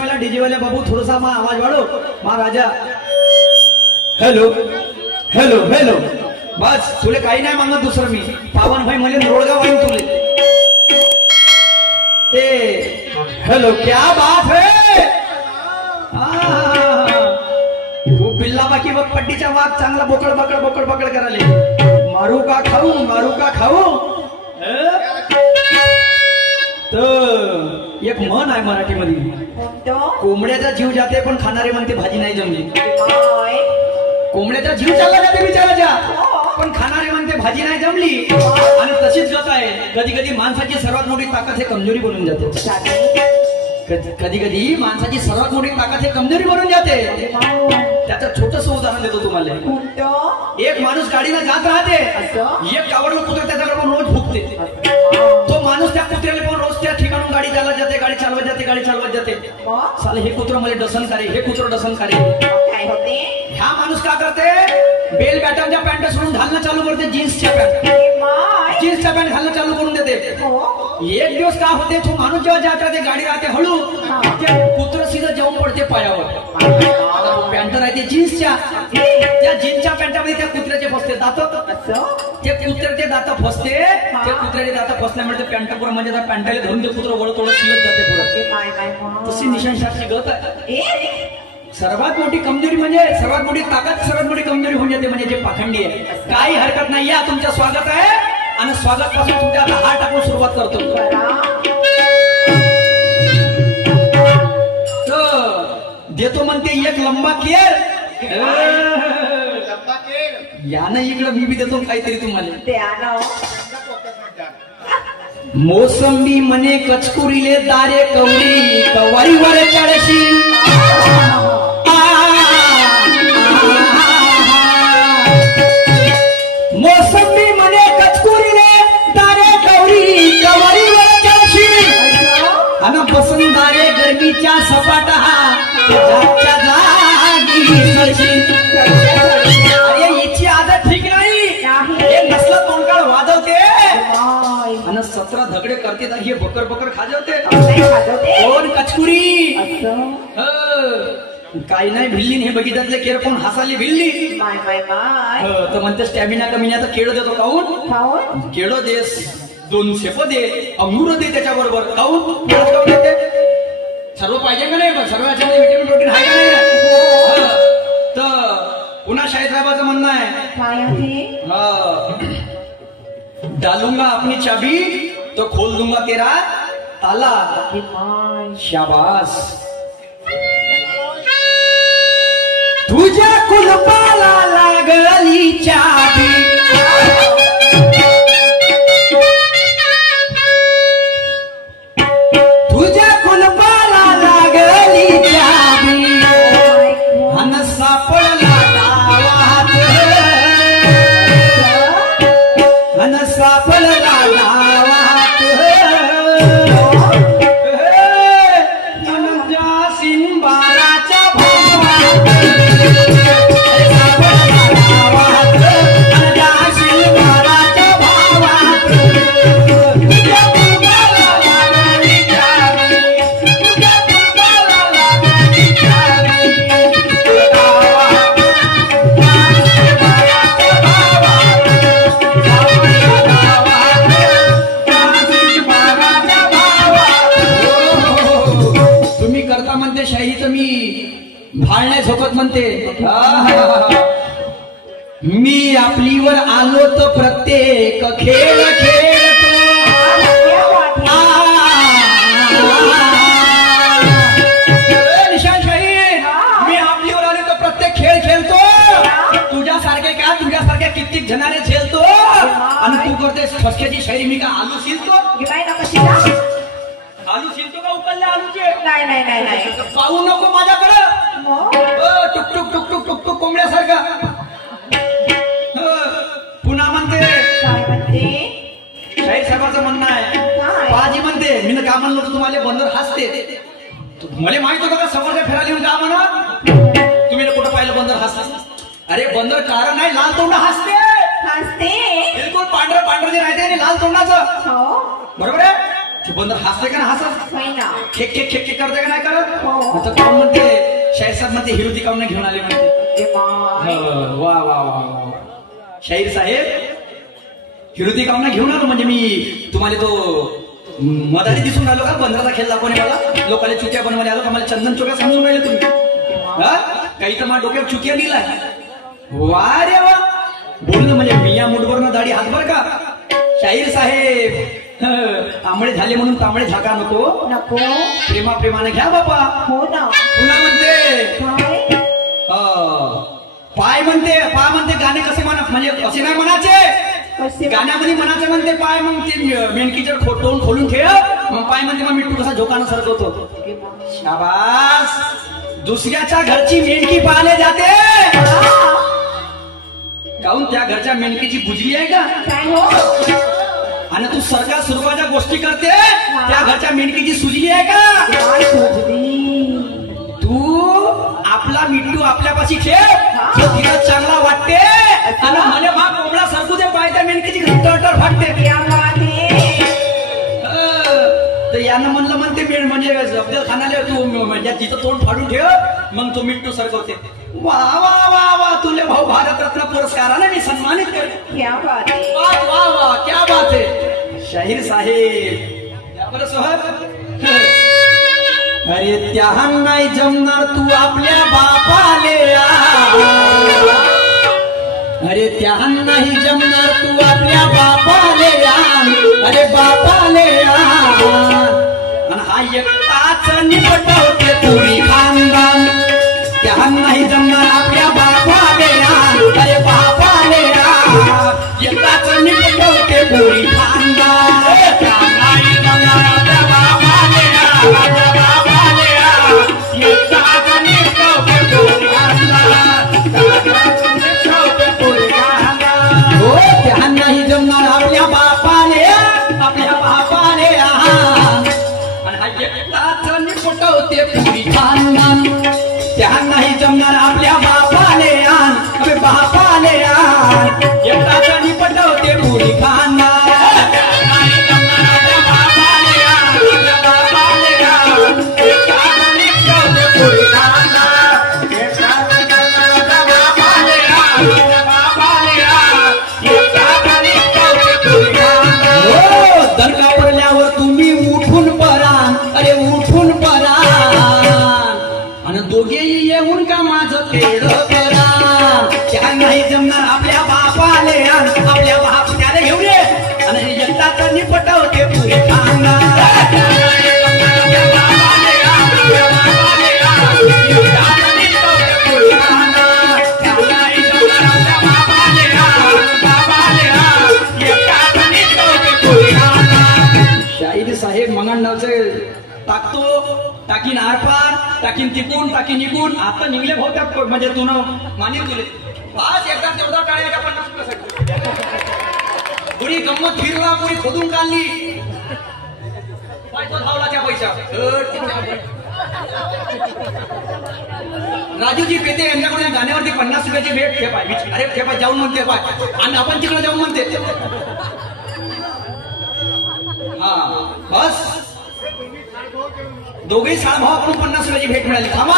वाला डीजे वाले बाबू थोडासा मा आवाज वाढव मा राजा। हॅलो हॅलो हॅलो बस तुले काही नाही मागत दुसरं मी पावन भाई मला रोडगाव आहे तुले ते हॅलो क्या बात है बिल्ला बाकी बघ पट्टीच्या वाघ चांगला बोकड बकड बोकड बकड कराले मारू का खाऊ तर एक म्हण आहे मराठीमध्ये कोंबड्याचा जीव जाते पण खाणारे म्हणते भाजी नाही जमली। कोंबड्याचा जीव चालला जाते बिचाराच्या पण खाणारे म्हणते भाजी नाही जमली आणि तशीच गत आहे कधी कधी माणसाची सर्वात मोठी ताकद हे कमजोरी बनून जाते। कधी कधी माणसाची सर्वात मोठी ताकद हे कमजोरी बनून जाते। त्याचं छोटस उदाहरण देतो तुम्हाला। एक माणूस गाडीने जात राहते एक कावडलं कुत्र त्याच्याकडे रोज भुकते तो माणूस त्या कुत्र्याला पण रोज त्या ठिकाणून गाडी चालवत जाते गाडी चालवत जाते साले हे कुत्र मला डसन करे हे कुत्र डसन करे ह्या माणूस का करते बेल बॅटमच्या पॅन्ट सोडून घालणं चालू करते जीन्सच्या पॅन्ट घालणं चालू करून देते। एक दिवस का होते तो माणूस जेव्हा जात राहते गाडी राहते हळू कुत्र सीधा जाऊन पडते पायावर पॅन्ट राहते जीन्सच्या त्या जीन्सच्या पॅन्टामध्ये त्या कुत्र्याचे फसते दात ते कुत्र्याचे दात फसते त्या कुत्र्याचे दात फसल्यामुळे ते पॅन्ट पुढे म्हणजे त्या पॅन्टाला धरून ते कुत्र वळत शिलत जाते पुढे तशी निशांशाची गत आहे। सर्वात मोठी कमजोरी म्हणजे सर्वात मोठी ताकद सर्वात मोठी कमजोरी होऊन जाते म्हणजे जे पाखंडी आहे। काही हरकत नाही या तुमचं स्वागत आहे आणि स्वागत पासून तुमच्या आता हार टाकून सुरुवात करतो। देतो म्हणते एक लंबा केर यानं इकडं मी बी देतो काहीतरी तुम्हाला। मोसंबी मने कचकुरीले दारे कवरी कवारीवर चाळशी मोसंबी मने कचकुरीले दारे कवरी कवारीवर चाळशी अन बसंदारे गरमीच्या सपाटा जागच्या जागी सळशी। अरे हिची आदत ठीक नाही हे नसलं तोंडकाळ वाजवते आणि 17 धगडे करते तर हे बकर बकर खाजवते कोण कचकुरी काही नाही भिल्ली हे बघितले केर कोण हसाली भिल्ली तर म्हणते स्टॅमिना कमी तर केळं देतो काऊन केळं देस 2 शेप दे अंगूर दे त्याच्या बरोबर काऊन देते सर्व पाहिजे का नाही सर्व याच्यामध्ये विटॅमिन प्रोटीन आहे का नाही तर पुन्हा शाहीद साहेबांचं म्हणणं आहे डालूंगा अपनी चाबी तो खोल दूंगा तेरा ताला। शाबास तुझ्या कुलपाला लागली चाबी तुझ्या कुलपाला लागली चाबी अन सापडला गावात अन सापडला गावात तुझ्या सिंबाराच्या भावात भाळण्या झोपत म्हणते मी आपलीवर आलो तर प्रत्येक खेळ खेळतो निशांशाही मी आपलीवर आलो तर प्रत्येक खेळ खेळतो तुझ्यासारखे का तुझ्यासारख्या कित्येक जणांनी झेलतो आणि तू करतेस ठसक्याची शायरी मी का आलू शिलतो आलू शिलतो का उकलल्या आलूचे नाही पाहू नको माझ्याकडं टुक टुक टुक टुक टुक टुक कोंबड्यासारखा पुन्हा म्हणते शाहीर साहेबांचं म्हणणं आहे पाजी म्हणते मी का म्हणलो तुम्हाला बंदर हसते मला माहित होतं का समोरच्या फेरा लिहून जा म्हणा तुम्ही कुठं पाहिलं बंदर हसते अरे बंदर कारण नाही लाल तोंड हसते बिलकुल पांढरं जे राहते लाल तोंडाचं बरोबर आहे ते बंदर हसते का ना हसत नाही ना. खेक खेक खेक खेक करते का नाही करत हो. आता कोण म्हणते शाहीर साहेब म्हणते हिरोती काऊन घेऊन आले म्हणते ते बाय. वा वा वा शाहीर साहेब हिरोती काऊन घेऊन आलो म्हणजे मी तुम्हाला तो मदारी दिसून राहिलो का बंदराचा खेळ दाखवणे मला लोकांना चुक्या बनवल्या आलो का मला चंदन चोक्या समजून राहिले तुम्ही हा काही तर माझ्या डोक्यात चुक्या लिहिलाय वा रे वा बोलणं म्हणजे मिया मुठभरनं दाढी हातभर का शाहीर साहेब आंबळे झाले म्हणून तांबळे झाका नको नको. प्रेमा प्रेमाने घ्या बापा. हो ना. पुन्हा म्हणते काय? पाय म्हणते पा म्हणते गाणे कसे म्हणा म्हणजे असे नाही म्हणायचे कसे? गाण्यामध्ये म्हणायचे म्हणते पाय मग ते मेणकीच्या तोंड खोलून ठेव मग पाय म्हणते मग मिठू कसा झोकानं सरकवतो. शाबास दुसऱ्याच्या घरची मेणकी पाहायला जाते काहून त्या घरच्या मेणकीची बुजली आहे का काय हो? आणि तू सरकार स्वरूपाच्या गोष्टी करते त्या घरच्या मेणकीची सुजली आहे का काय सुजली? तू आपला मिठू आपल्यापाशी ठेव तो तिला चांगला वाटते आणि मला मा कोंबडा सरकू दे पाय त्या मेणकीची टरटर फाटते या बाई. तर यानं म्हणलं म्हणते मेण म्हणजे अफजल खानाला तू म्हणजे तिचं तोंड फाडून ठेव मग तो मिठू सरकवते वा वा वा वा तुले भाऊ भारतरत्न पुरस्काराने मी सन्मानित कर क्या बात आहे. वा वा वा क्या बात है शाहीर साहेब बरं सोहर अरे त्या नाही जमणार तू आपल्या बापाले अरे त्या नाही जमणार तू आपल्या बापाले अरे बापाले आणि हा एकटाच निपटवते पुरी खानदान त्या नाही जमणार आपल्या बापाले अरे बापाले एकटाच निपटवते पुरी खानदान त्या नाही जमणार आपल्या बापाले हो त्या नाही जमणार आपल्या बापाने आणि हा एकटाच निपटवते पुरी खानदान त्या नाही जमणार आपल्या बापाने एकटाच निपटवते पुरी खानदान दरकावरल्यावर तुम्ही उठून परान अरे उठून परान आणि दोघेही येऊन का माझं तेड करा त्या नाही जमणार आपल्या बापाले आपल्या बाप त्याला घेऊन ये आणि एकटाच निपटवते पुरे खांदा शाहीर साहेब मंगळनावचे टाकतो टाकीन आरपार टाकीन तिकून टाकीन इकून आता निघले भाऊ म्हणजे तू मानील तुले आज एकदा तेवढा टाळ्याच्या 50 पुरी गंमत फिरला पुरी खोदून काढली तो धावला त्या पैसा राजूजी पेते यांच्याकडून गाण्यावरती 50 रुपयाची भेट ठेपाय अरे ठेपाय जाऊन म्हणते पाय आणि आपण तिकडे जाऊन म्हणते हा बस दोघेही साळभाव आपण 50 रुपयाची भेट मिळाली थांबा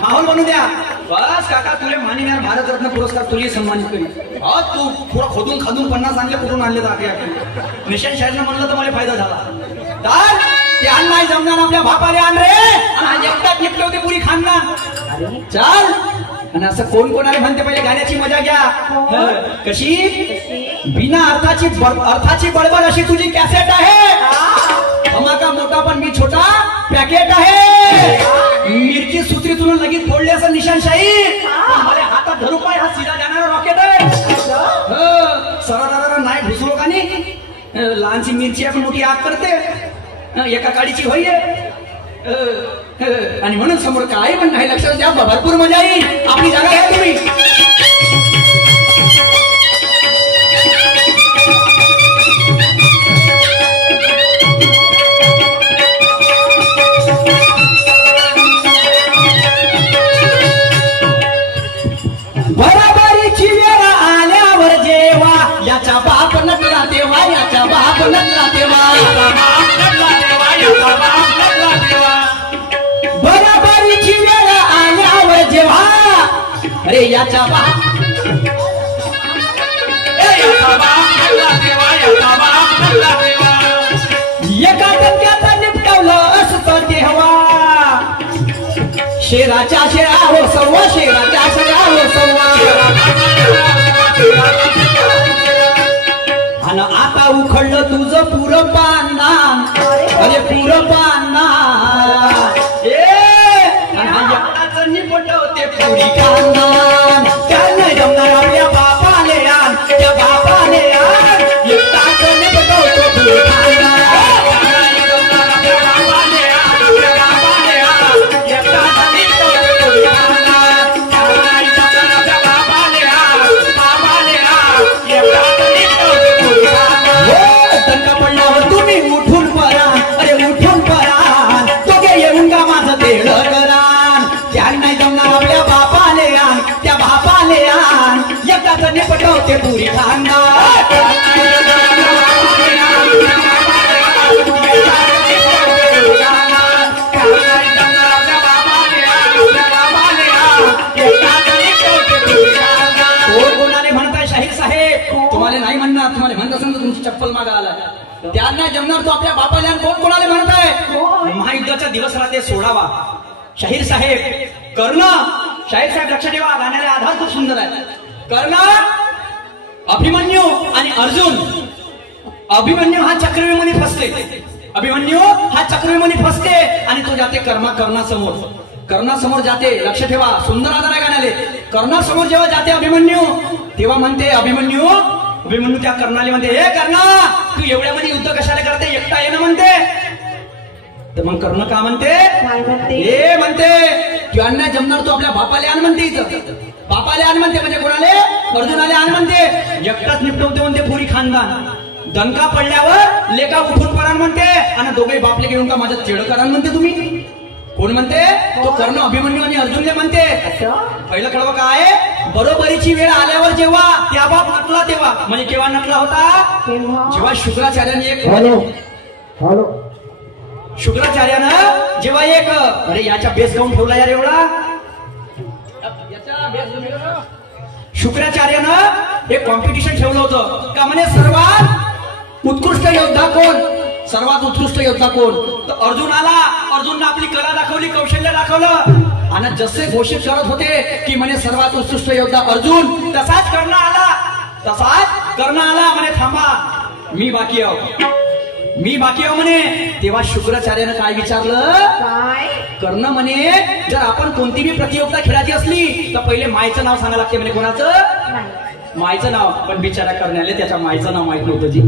माहोल बनू द्या बस काका तुले माननीय भारतरत्न पुरस्कार तुले सन्मानित करी तू पुरा खोदून खादून 50 आणले कुठून आणले तर निशान शाहीरनं म्हणलं तर मला फायदा झाला ते अन्न नाही जमणार आपल्या बापाने आण रे आणि एकटाच निपटवते पुरी खानदान चाल आणि असं कोण कोणाला म्हणते पहिले गाण्याची मजा घ्या कशी बिना अर्थाची बडबड अशी तुझी कॅसेट आहे धमाका मोठा पण मी छोटा पॅकेट आहे मिरची सुत्रीतून लगेच फोडले असं निशाणशाही मला हातात धरू पाय हा सीधा जाणारा रॉकेट आहे सरळ नाही घुसलो का नाही लहानशी मिरची आपण मोठी आग करते एका काडीची होई आणि म्हणून समोर काय पण नाही लक्षात द्या भरपूर मजा येईल आपली जागा घ्या तुम्ही बराबरीची वेळ आल्यावर जेव्हा याचा बाप नटला तेव्हा याचा बाप नटला तेव्हा अरे याचा बा एका टप्प्याचा निपटवलं असतं तेव्हा शेराच्या शेळा हो सव्वा शेराच्या शेळा हो सव्वा आणि आता उखडलं तुझं पुरं पानान अरे पुरं पानान निपटवते पुरी कांदान त्या नाही जमणार आपल्या बापाले आण त्या बापाले आण एकटाच निपटवतो पुरी कांदान निपटवते पुरी खांदा कोणाला म्हणताय शाहीर साहेब तुम्हाला नाही म्हणणार तुम्हाला म्हणत असेल तर तुमची चप्पल मागायला त्या नाही जमणार तो आपल्या बापाला कोण कोणाला म्हणताय महायुद्धाचा दिवस राहते 16वा शाहीर साहेब कर्ण शाहीर साहेब लक्ष ठेवा गाण्याला आधार खूप सुंदर आहे कर्ण अभिमन्यू आणि अर्जुन अभिमन्यू हा चक्रव्यूहमध्ये फसते अभिमन्यू हा चक्रव्यूहमध्ये फसते आणि तो जाते कर्णासमोर जाते लक्ष ठेवा सुंदर आधार आहे गाण्याले कर्णासमोर जेव्हा जाते अभिमन्यू तेव्हा म्हणते अभिमन्यू त्या कर्णाला म्हणते हे कर्णा तू एवढ्या मध्ये युद्ध कशाला करते एकटा ये ना म्हणते तर मग कर्ण का म्हणते हे म्हणते किंवा जमणार तो आपल्या बापाला आण म्हणते इथं बापाले आण म्हणते म्हणजे कोणाले अर्जुनाले आण म्हणते एकटाच निपटवते म्हणते पुरी खानदान दणका पडल्यावर लेका उठून पडान म्हणते आणि दोघे बापले घेऊन का माझं चेड करान म्हणते तुम्ही कोण म्हणते तो कर्ण अभिमन्यू आणि अर्जुनले म्हणते पहिलं कळवं काय बरोबरीची वेळ आल्यावर जेव्हा त्या बाप नटला तेव्हा म्हणजे केव्हा नटला होता जेव्हा शुक्राचार्याने एक शुक्राचार्यानं जेव्हा एक अरे याच्या बेस गाऊन ठेवला यार एवढा शुक्राचार्यानं एक कॉम्पिटिशन ठेवलं होतं का म्हणे सर्वात उत्कृष्ट योद्धा कोण तर अर्जुननं आपली कला दाखवली कौशल्य दाखवलं आणि जसे घोषित करत होते की म्हणे सर्वात उत्कृष्ट योद्धा अर्जुन तसाच कर्ण आला म्हणे थांबा मी बाकी आहो म्हणे तेव्हा शुक्राचार्यानं काय विचारलं कर्ण म्हणे जर आपण कोणतीही प्रतियोगिता खेळायची असली तर पहिले मायचं नाव सांगायला लागते म्हणे कोणाचं मायचं नाव पण बिचारा करण्याले त्याच्या मायचं नाव माहित नव्हतं जी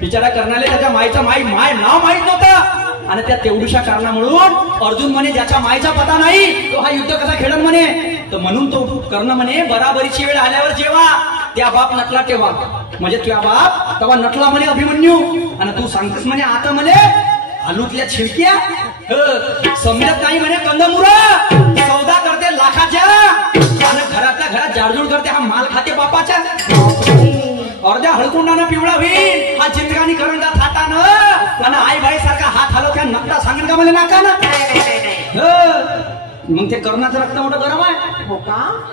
बिचारा करण्याले त्याच्या मायचं माय नाव माहित नव्हतं आणि त्या तेवढ्याशा कारणामुळून अर्जुन म्हणे ज्याच्या मायचा पता नाही तो हा युद्ध कसा खेळन म्हणे तर म्हणून तो कर्ण म्हणे बराबरीची वेळ आल्यावर जेव्हा त्या बाप नटला तेव्हा म्हणजे त्या बाप तेव्हा नटला म्हणे अभिमन्यू आणि तू सांगतेस म्हणे आता म्हणे आलूतल्या छिडक्या समजत नाही म्हणे कंदमुरा सौदा करते लाखाच्या आणि घरातल्या घरात जाडजूड करते हा माल खाते बापाच्या अर्ध्या हळकुंडानं पिवळा होईल हा जिंदगानी करंजा थाटानं आणि आई बाई सारखा हात हलवत्या नकटा सांगेल का मला नाकानं मग ते कर्णाचं रक्त मोठं गरम आहे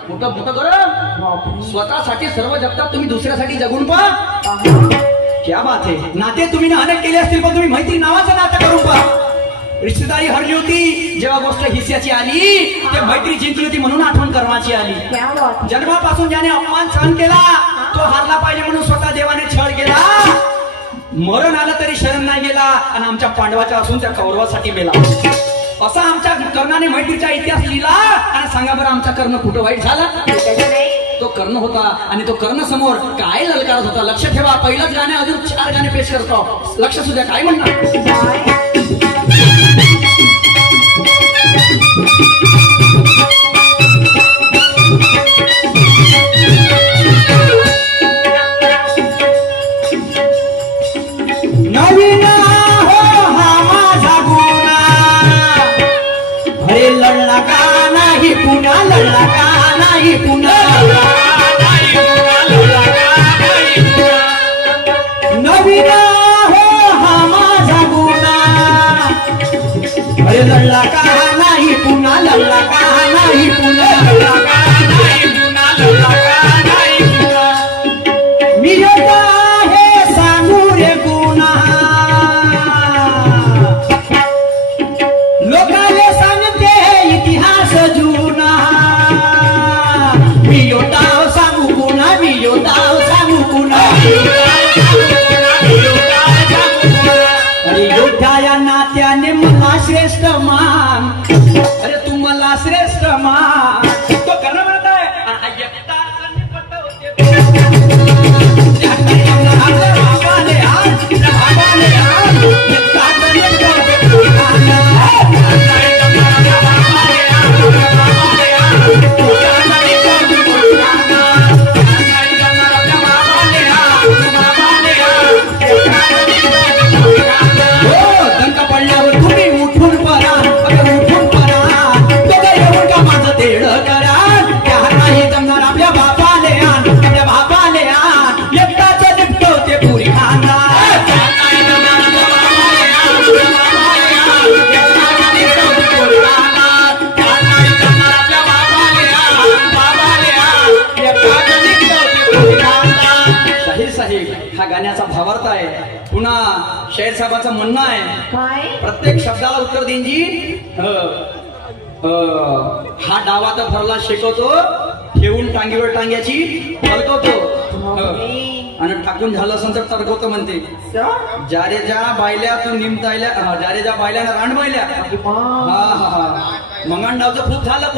मोठं गरम स्वतःसाठी सर्व जगतात तुम्ही दुसऱ्यासाठी जगून पहा क्या बात आहे नाते तुम्ही अनेक केले असतील पण तुम्ही मैत्री नावाचं नातं करून पहा रिश्तेदारी हरली होती जेव्हा गोष्ट हिस्याची आली ते मैत्री जिंकली होती म्हणून आठवण कर्माची आली जन्मापासून ज्याने अपमान सहन केला तो हारला पाहिजे म्हणून स्वतः देवाने छळ केला मरण आलं तरी शरण नाही गेला आणि आमच्या पांडवाच्या असून त्या कौरवासाठी मेला असा आमच्या कर्णाने मैत्रीचा इतिहास लिहिला आणि सांगा बरं आमचा कर्ण कुठं वाईट झाला तो कर्ण होता आणि तो कर्ण समोर काय ललकारत होता लक्ष ठेवा पहिलंच गाणे अजून 4 गाणे पेश करतो लक्ष सुद्धा काय म्हणणार नवीन हो हा माझा गुना अरे लढला का नाही पुन्हा लढला का नाही पुन्हा नवीन हो हा माझा गुना अरे लढला का नाही पुन्हा लढला का नाही पुन्हा पुन्हा शेर साहेबाचं म्हणणं आहे काय प्रत्येक शब्दाला उत्तर देईनजी हा डावा तर भरला शिकवतो ठेवून टांगीवर टांग्याची फलकवतो आणि टाकून झालं असं तर तरकवतो म्हणते जारे ज्या बायल्या तू निमतायल्या जारे ज्या बायल्या रांड बायल्या हा हा हा मंगांडावचं खूप झालं